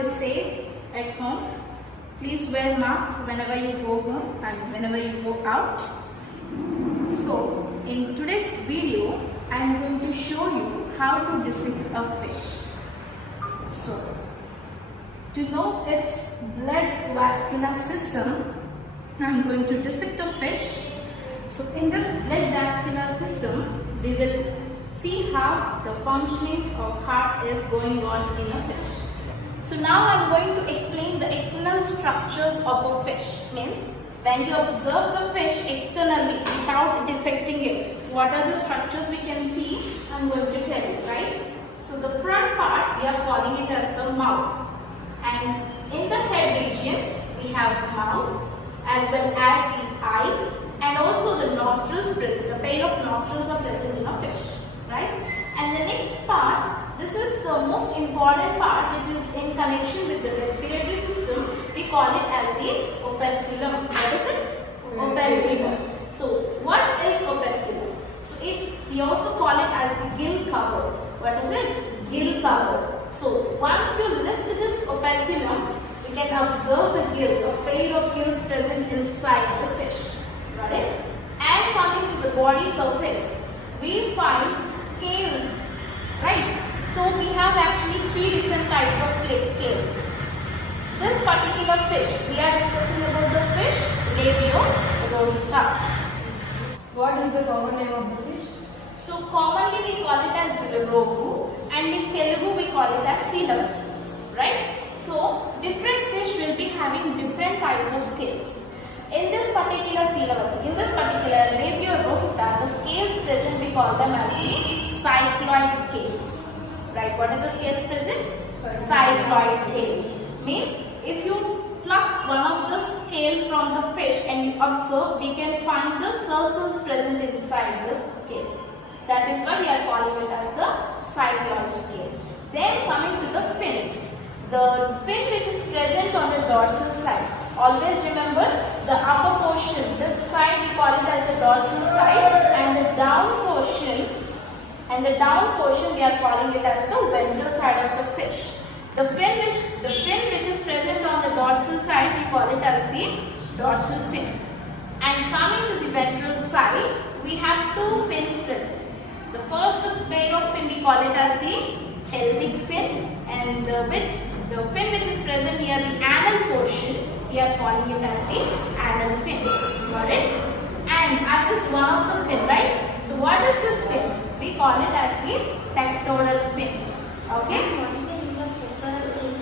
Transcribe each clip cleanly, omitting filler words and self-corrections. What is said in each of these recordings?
is safe at home. Please wear masks whenever you go home and whenever you go out. So, in today's video, I am going to show you how to dissect a fish. So, to know its blood vascular system, I am going to dissect a fish. So, in this blood vascular system, we will see how the functioning of heart is going on in a fish. So now I am going to explain the external structures of a fish. Means when you observe the fish externally without dissecting it, what are the structures we can see? I am going to tell you, right? So the front part we are calling it as the mouth, and in the head region we have mouth as well as the eye and also the nostrils present. A pair of nostrils are present in a fish, right? And the next part, this is the most important part, which is in connection with the respiratory system. We call it as the operculum. What is it? Operculum. So what is operculum? So we also call it as the gill cover. What is it? Gill covers. So once you lift this operculum, we can observe the gills, a pair of gills present inside the fish. Got it? And coming to the body surface, we find scales, right? So we have actually 3 different types of scales. This particular fish, we are discussing about the fish Labiorhyncha. What is the common name of the fish? So commonly we call it as rohu, and in Telugu we call it as seelam, right? So different fish will be having different types of scales. In this particular seelam, in this particular Labiorhyncha, the scales present we call them as the cycloid scales. Right, what are the scales present? Cycloid scales. Means if you pluck one of the scale from the fish and you observe, we can find the circles present inside the scale. That is why we are calling it as the cycloid scale. Then coming to the fins. The fin which is present on the dorsal side. Always remember the upper portion, this side we call it as the dorsal side, and the down portion we are calling it as the ventral side of the fish. The fin which is present on the dorsal side, we call it as the dorsal fin. And coming to the ventral side, we have 2 fins present. The first pair of fin we call it as the pelvic fin, and the fin which is present near the anal portion, we are calling it as the anal fin. Got it? And I missed one of the fin, right? So what is this fin? We call it as the pectoral fin. Okay? What is the use of pectoral fin?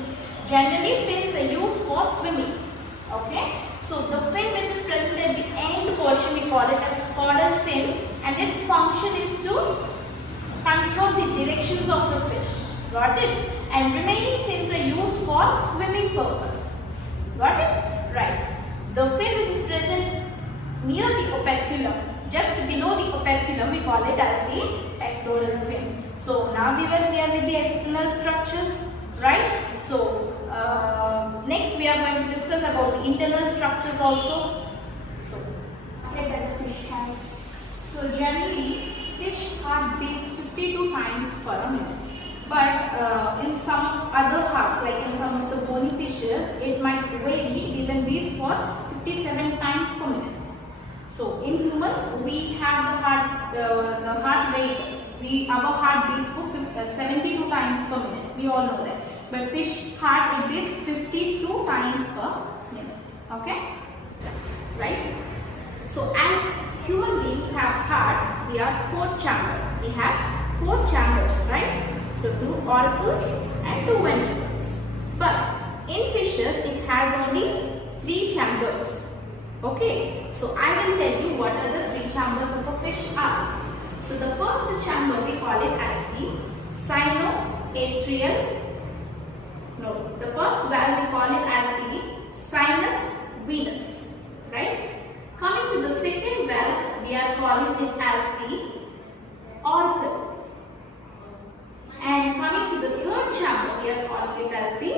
Generally fins are used for swimming. Okay? So the fin which is present at the end portion, we call it as caudal fin, and its function is to control the directions of the fish. Got it? And remaining fins are used for swimming purpose. Got it? Right. The fin which is present near the operculum, just below the operculum, we call it as the pectoral fin. So now we were clear with the external structures, right? So next we are going to discuss about the internal structures also. So what does a fish have? So generally fish heart beats 52 times per minute. But in some other hearts, like in some of the bony fishes, it might vary, even beats for 57 times per minute. So in humans, we have the heart rate. Our heart beats for 72 times per minute. We all know that. But fish heart it beats 52 times per minute. Okay, right? So as human beings have heart, we are 4 chambered. We have 4 chambers, right? So 2 auricles and 2 ventricles. But in fishes, it has only 3 chambers. Okay, so I will tell you what are the 3 chambers of a fish are. So the first chamber we call it as the sinoatrial. No, the first valve we call it as the sinus venous, right? Coming to the second valve, we are calling it as the auricle. And coming to the third chamber, we are calling it as the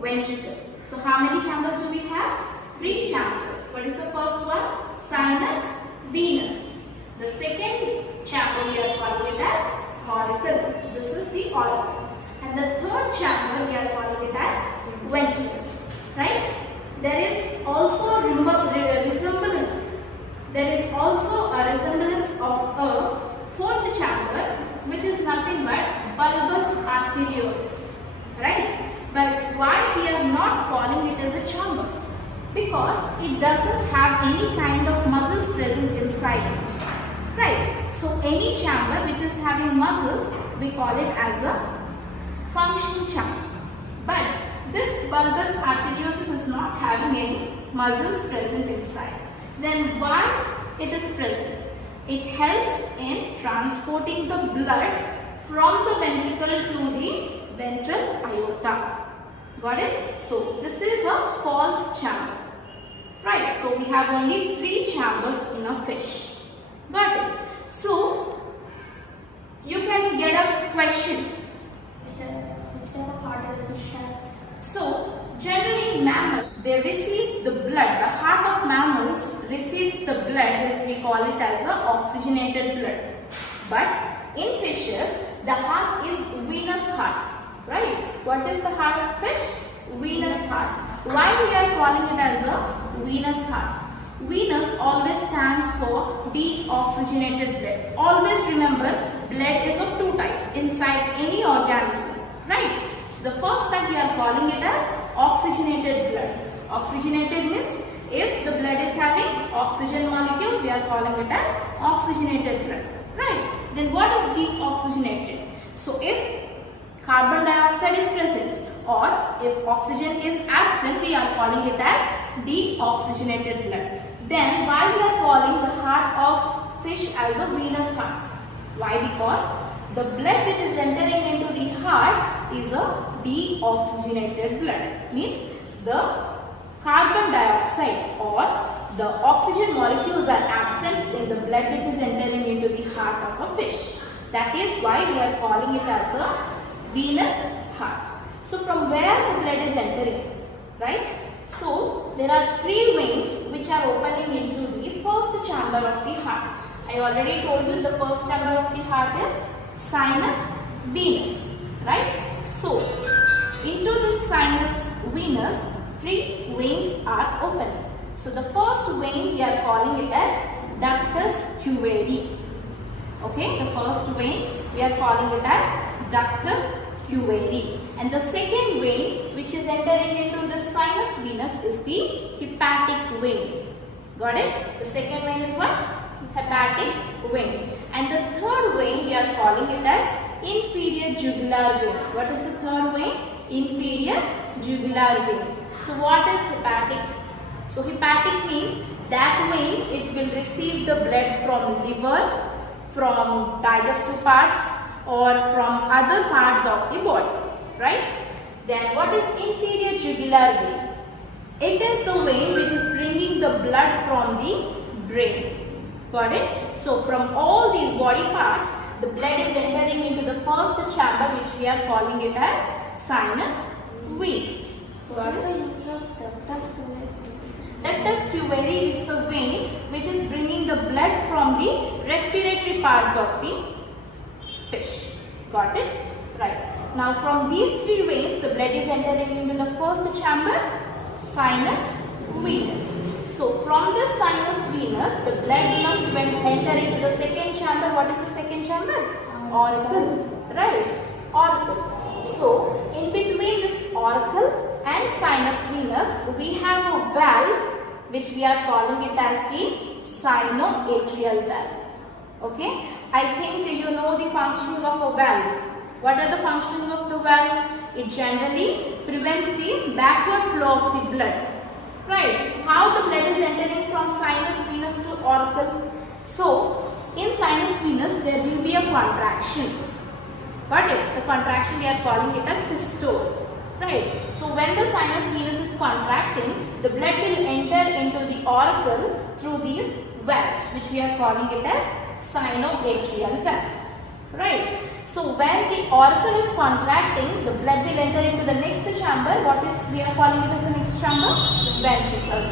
ventricle. So how many chambers do we have? 3 chambers. What is the first one? Sinus venous. The second chamber we are calling it as auricle. This is the auricle. And the third chamber we are calling it as arteriosus, right? But why we are not calling it as a chamber? Because it doesn't have any kind of muscles present inside it, right? So any chamber which is having muscles, we call it as a functioning chamber. But this bulbous arteriosus is not having any muscles present inside. Then why it is present? It helps in transporting the blood from the ventricle to the ventral aorta. Got it? So this is a false chamber. Right, so we have only 3 chambers in a fish. Got it? So you can get a question. Which type of heart does a fish have? So generally in mammals, they receive the blood. The heart of mammals receives the blood, as we call it as a oxygenated blood. But in fishes, the heart is venous heart. Right? What is the heart of fish? Venous heart. Why we are calling it as a venous heart? Venous always stands for deoxygenated blood. Always remember, blood is of 2 types inside any organism. Right? So the first type we are calling it as oxygenated blood. Oxygenated means if the blood is having oxygen molecules, we are calling it as oxygenated blood. Right? Then what is deoxygenated? So if carbon dioxide is present or if oxygen is absent, we are calling it as deoxygenated blood. Then why we are calling the heart of fish as a venous heart? Why? Because the blood which is entering into the heart is a deoxygenated blood. Means the carbon dioxide or the oxygen molecules are absent in the blood which is entering into the heart of a fish. That is why we are calling it as a venous heart. So from where the blood is entering, right? So there are 3 veins which are opening into the first chamber of the heart. I already told you the first chamber of the heart is sinus venous, right? So into this sinus venous, 3 veins are opening. So the first vein we are calling it as ductus cuveri. Okay, the first vein we are calling it as ductus cuveri. And the second vein which is entering into the sinus venous is the hepatic vein. Got it? The second vein is what? Hepatic vein. And the third vein we are calling it as inferior jugular vein. What is the third vein? Inferior jugular vein. So what is hepatic? So hepatic means that vein it will receive the blood from liver, from digestive parts or from other parts of the body, right? Then what is inferior jugular vein? It is the vein which is bringing the blood from the brain. Got it? So from all these body parts, the blood is entering into the first chamber which we are calling it as sinus veins. What is the use of ductus cuveri? Ductus cuveri is the vein which is bringing the blood from the respiratory parts of the fish. Got it? Right. Now from these 3 veins, the blood is entering into the first chamber, sinus venous. So from this sinus venous, the blood must enter into the second chamber. What is the second chamber? Auricle. Right? Auricle. So in between this auricle and sinus venous, we have a valve which we are calling it as the sinoatrial valve. Okay? I think you know the functioning of a valve. What are the functioning of the valve? It generally prevents the backward flow of the blood. Right? How the blood is entering from sinus venous to auricle? So, in sinus venous there will be a contraction. Got it? The contraction we are calling it as systole. Right? So, when the sinus venous is contracting, the blood will enter into the auricle through these valves which we are calling it as sinoatrial valve. Right? So when the auricle is contracting, the blood will enter into the next chamber. What is we are calling it as the next chamber? Ventricle.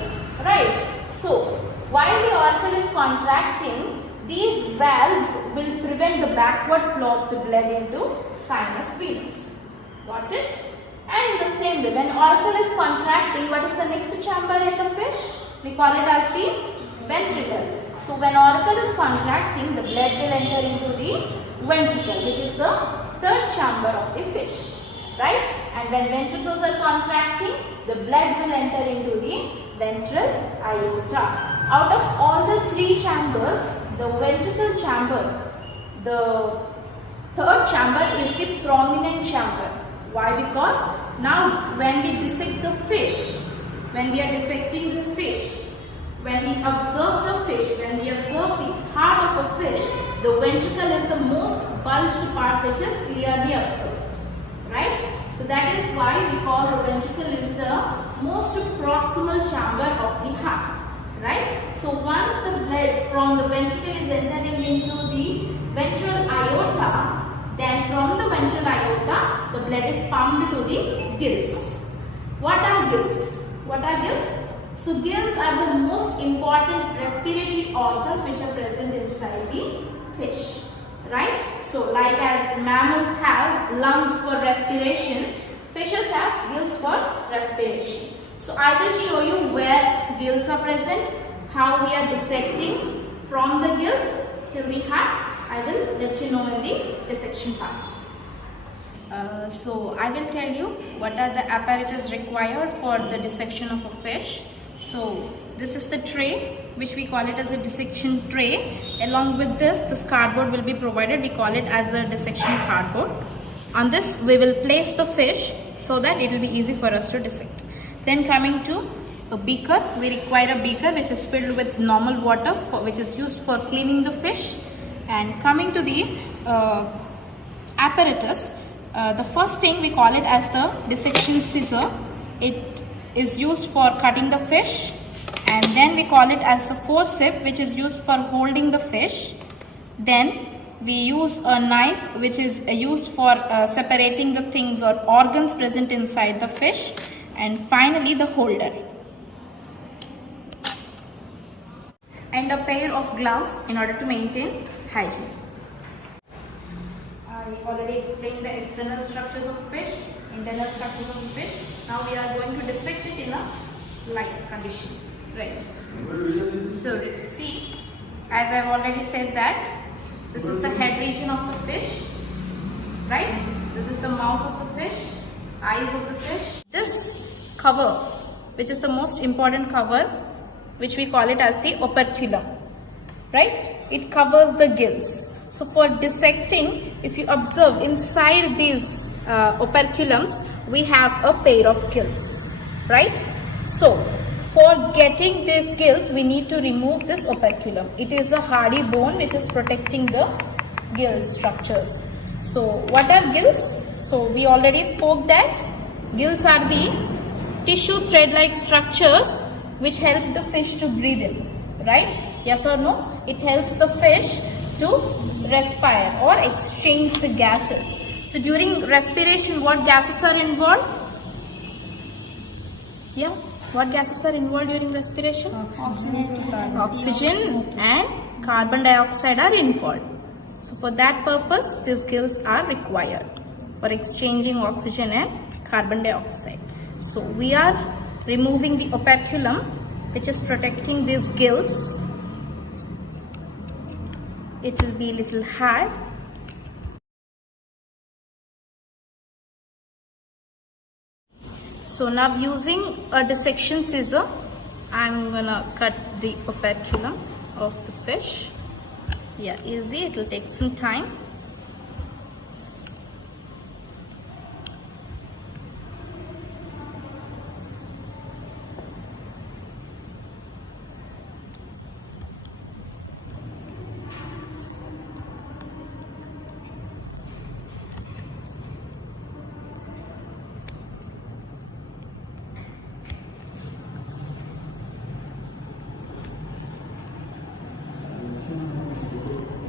Right? So while the auricle is contracting, these valves will prevent the backward flow of the blood into sinus venous. Got it? And in the same way, when auricle is contracting, what is the next chamber in the fish? We call it as the ventricle. So when auricle is contracting, the blood will enter into the ventricle, which is the third chamber of the fish, right? And when ventricles are contracting, the blood will enter into the ventral aorta. Out of all the three chambers, the ventricle chamber, the third chamber is the prominent chamber. Why? Because now when we dissect the fish, when we are dissecting this fish, when we observe the fish, when we observe the heart of a fish, the ventricle is the most bulged part which is clearly observed, right? So that is why we call the ventricle is the most proximal chamber of the heart, right? So once the blood from the ventricle is entering into the ventral aorta, then from the ventral aorta, the blood is pumped to the gills. What are gills? What are gills? So gills are the most important respiratory organs which are present inside the fish, right? So like as mammals have lungs for respiration, fishes have gills for respiration. So I will show you where gills are present, how we are dissecting from the gills till the heart. I will let you know in the dissection part. So I will tell you what are the apparatus required for the dissection of a fish. So this is the tray, which we call it as a dissection tray. Along with this cardboard will be provided. We call it as a dissection cardboard. On this we will place the fish so that it will be easy for us to dissect. Then coming to a beaker, we require a beaker which is filled with normal water which is used for cleaning the fish. And coming to the apparatus, the first thing we call it as the dissection scissor. It is used for cutting the fish, and then we call it as a forceps, which is used for holding the fish. Then we use a knife which is used for separating the things or organs present inside the fish, and finally the holder. And a pair of gloves in order to maintain hygiene. I already explained the external structures of fish, internal structures of fish. Now we are going to dissect it in a live condition. Right. So see, as I have already said that this is the head region of the fish, right? This is the mouth of the fish, eyes of the fish. This cover, which is the most important cover, which we call it as the operculum, right? It covers the gills. So for dissecting, if you observe inside these operculums, we have a pair of gills, right? So for getting these gills, we need to remove this operculum. It is a hardy bone which is protecting the gill structures. So what are gills? So we already spoke that gills are the tissue thread-like structures which help the fish to breathe in, right? Yes or no? It helps the fish to respire or exchange the gases. So during respiration, what gases are involved? Yeah, what gases are involved during respiration? Oxygen and carbon dioxide are involved. So for that purpose, these gills are required for exchanging oxygen and carbon dioxide. So we are removing the operculum which is protecting these gills. It will be a little hard. So now using a dissection scissor, I'm gonna cut the operculum of the fish. Yeah, easy, it will take some time.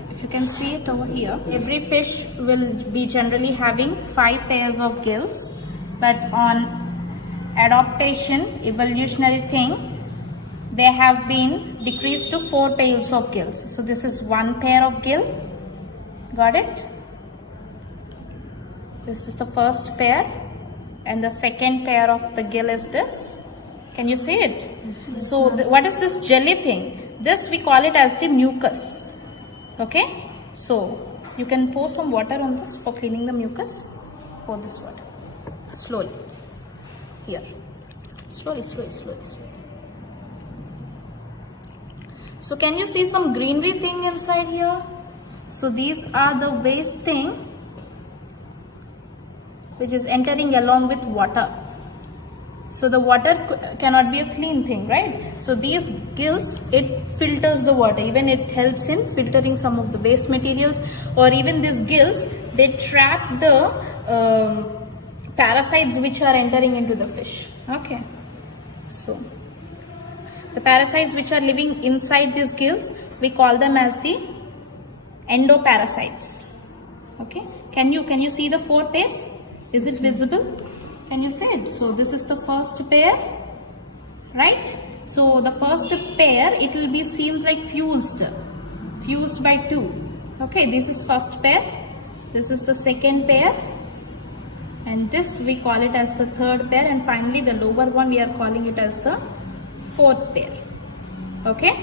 If you can see it over here, every fish will be generally having 5 pairs of gills, but on adaptation, evolutionary thing, they have been decreased to 4 pairs of gills. So this is 1 pair of gill. Got it? This is the first pair, and the second pair of the gill is this. Can you see it? So what is this jelly thing? This we call it as the mucus. Okay, so You can pour some water on this for cleaning the mucus. Pour this water slowly. Here, slowly. So can you see some greenery thing inside here? So these are the waste thing which is entering along with water. So the water cannot be a clean thing, right? So these gills, it filters the water. Even it helps in filtering some of the waste materials, or even these gills, they trap the parasites which are entering into the fish. Okay, so the parasites which are living inside these gills, we call them as the endoparasites. Okay, can you see the 4 pairs? Is it visible? Can you see it? So this is the first pair, right? So the first pair, it will be seems like fused by 2. Okay, this is first pair, this is the second pair, and this we call it as the third pair, and finally the lower one we are calling it as the 4th pair. Okay,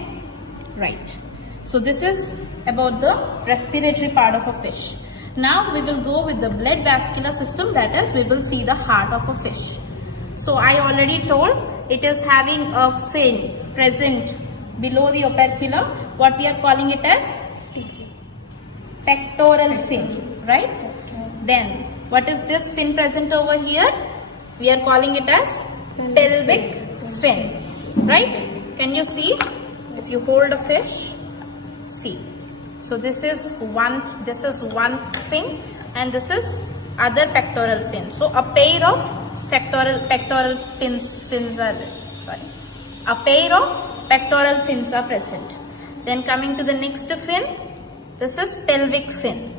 right. So this is about the respiratory part of a fish. Now we will go with the blood vascular system, that is, we will see the heart of a fish. So I already told it is having a fin present below the operculum. What we are calling it as? Pectoral fin, right? Then what is this fin present over here? We are calling it as pelvic fin, right? Can you see? If you hold a fish, see. So this is one fin, and this is other pectoral fin. So a pair of pectoral fins are a pair of pectoral fins are present. Then coming to the next fin, this is pelvic fin.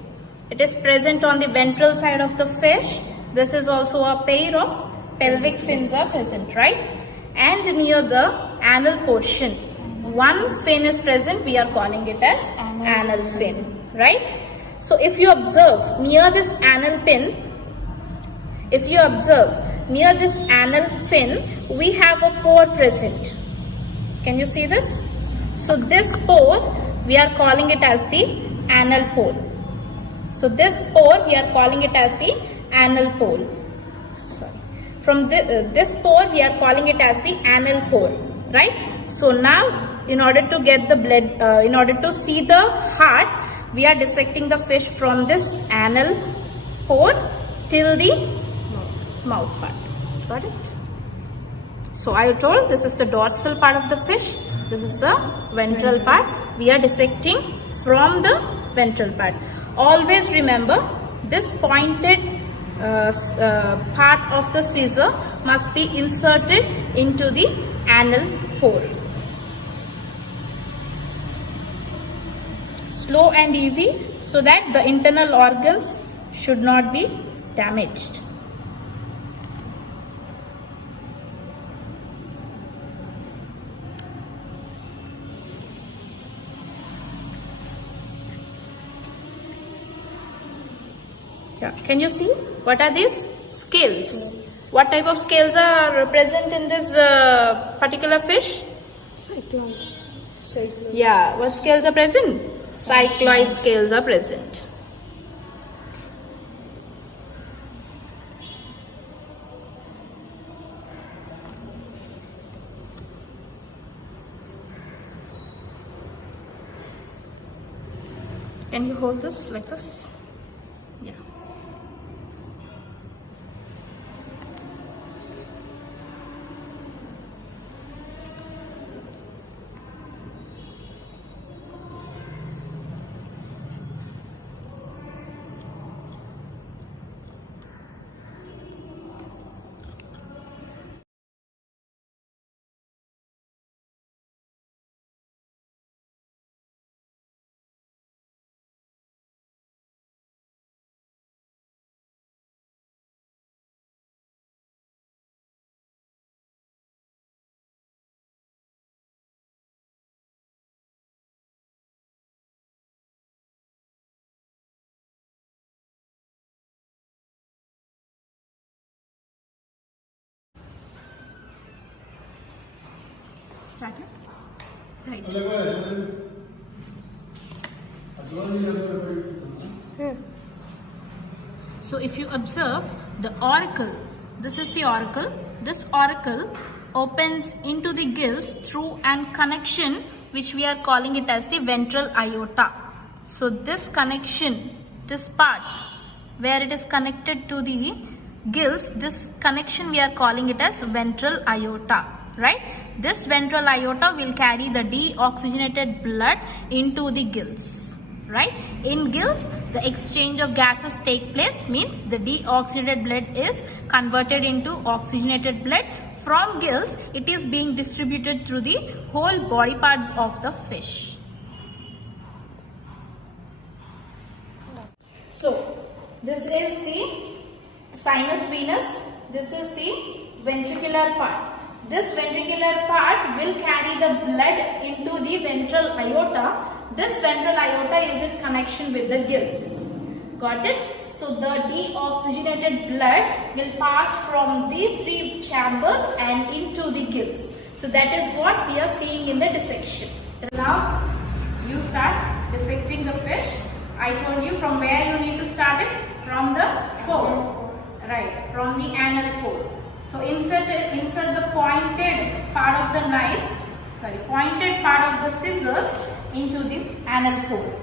It is present on the ventral side of the fish. This is also a pair of pelvic fins are present, right? And near the anal portion, one fin is present, we are calling it as anal fin, right? So if you observe near this anal fin, we have a pore present. Can you see this? So this pore, we are calling it as the anal pore. So this pore, we are calling it as the anal pore. Sorry. From this pore, we are calling it as the anal pore, right? So now, in order to get the blood, in order to see the heart, we are dissecting the fish from this anal pore till the mouth part. Got it? So I told this is the dorsal part of the fish. This is the ventral part. We are dissecting from the ventral part. Always remember, this pointed part of the scissor must be inserted into the anal pore. Slow and easy, so that the internal organs should not be damaged. Yeah. Can you see? What are these? Scales. What type of scales are present in this particular fish? Cycloid. Yeah. What scales are present? Cycloid scales are present. Can you hold this like this? Yeah. Started? Right. So if you observe the auricle, this is the auricle. This auricle opens into the gills through an connection which we are calling it as the ventral aorta. So this connection, this part where it is connected to the gills, this connection we are calling it as ventral aorta, right? This ventral aorta will carry the deoxygenated blood into the gills, right? In gills, the exchange of gases take place, means the deoxygenated blood is converted into oxygenated blood. From gills, it is being distributed through the whole body parts of the fish. So, this is the sinus venous. This is the ventricular part. This ventricular part will carry the blood into the ventral aorta. This ventral aorta is in connection with the gills. Got it? So the deoxygenated blood will pass from these three chambers and into the gills. So that is what we are seeing in the dissection. Now you start dissecting the fish. I told you from where you need to start it. From the hole. Right, from the anal hole. So insert the pointed part of the knife, pointed part of the scissors into the anal hole.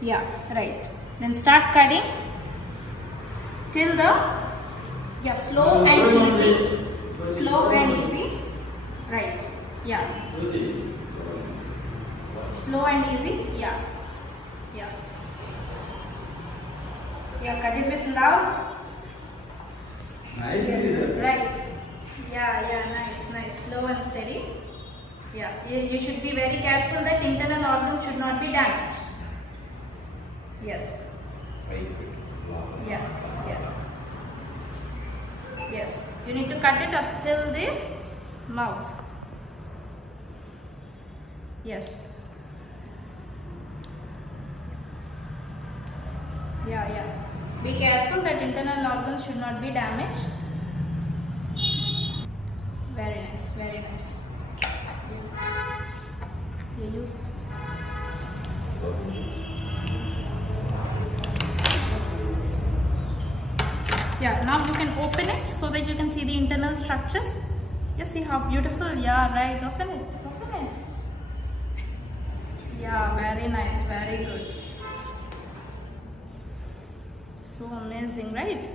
Yeah, right. Then start cutting till the, slow and easy. Slow and easy. Right, yeah. Slow and easy, yeah. Yeah, cut it with love. Nice. Yes, right. Yeah, nice. Slow and steady. Yeah, you should be very careful that internal organs should not be damaged. Yes. Yeah. Yes, you need to cut it up till the mouth. Yes. Yeah. Be careful that internal organs should not be damaged. Very nice. Yeah, use this. Yeah, now you can open it so that you can see the internal structures. You see how beautiful? Yeah, right. Open it. Yeah, very nice, very good. So amazing, right?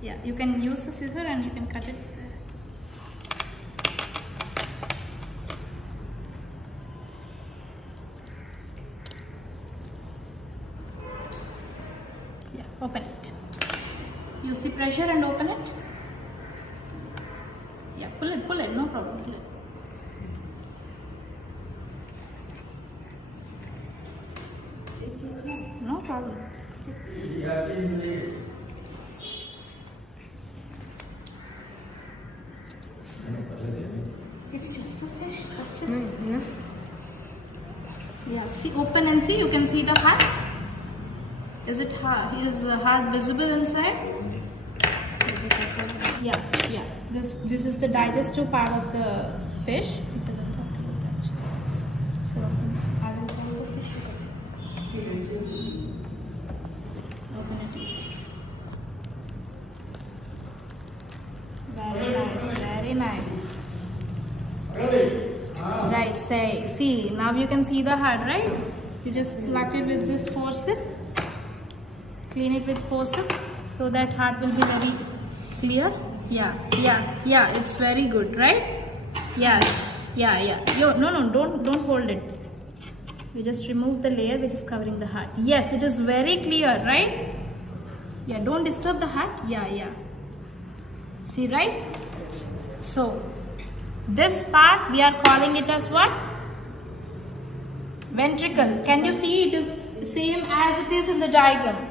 Yeah, you can use the scissor and you can cut it there. Yeah, open it. Use the pressure and open it. Yeah, pull it, no problem, pull it. No problem. It's just a fish, that's it. Yeah, see, open and see, you can see the heart. Is it hard? Is the heart visible inside? Yeah. This is the digestive part of the fish. It doesn't talk about that. So I will tell you the fish. Open it easy. Very nice. Right, see, now you can see the heart, right? You just pluck it with this forceps. Clean it with forceps so that heart will be very clear. Yeah, it's very good, right? Yes. Yeah. No, don't hold it. You just remove the layer which is covering the heart. Yes, it is very clear, right? Yeah, don't disturb the heart. Yeah. See, right? So this part we are calling it as what? Ventricle. Can you see it is same as it is in the diagram?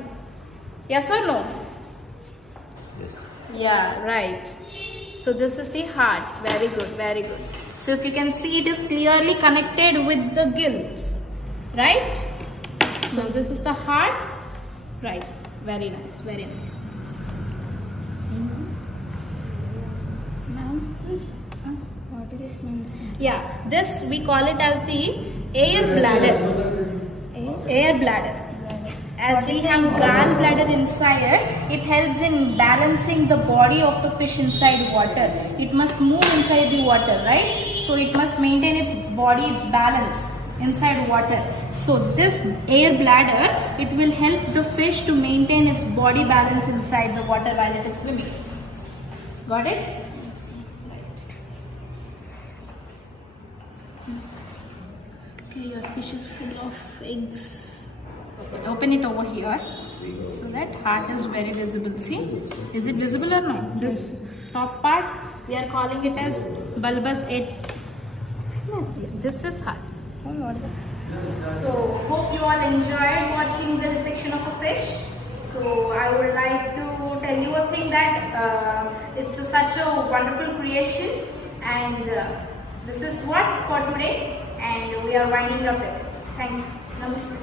Yes or no? Yes. Yeah, right. So this is the heart. Very good. So if you can see, it is clearly connected with the gills, right? So this is the heart, right? Very nice. What is this one? Yeah, this we call it as the air bladder. Air bladder. as we have gallbladder inside, it helps in balancing the body of the fish inside water. It must move inside the water, right? So it must maintain its body balance inside water. So this air bladder, it will help the fish to maintain its body balance inside the water while it is swimming. Got it? Okay, your fish is full of eggs. Okay, open it over here so that heart is very visible. See, is it visible or no? This top part, we are calling it as bulbous egg. This is heart. So hope you all enjoyed watching the dissection of a fish. So I would like to tell you a thing that it's such a wonderful creation, and this is what for today, and we are winding up with it. Thank you. Namaste.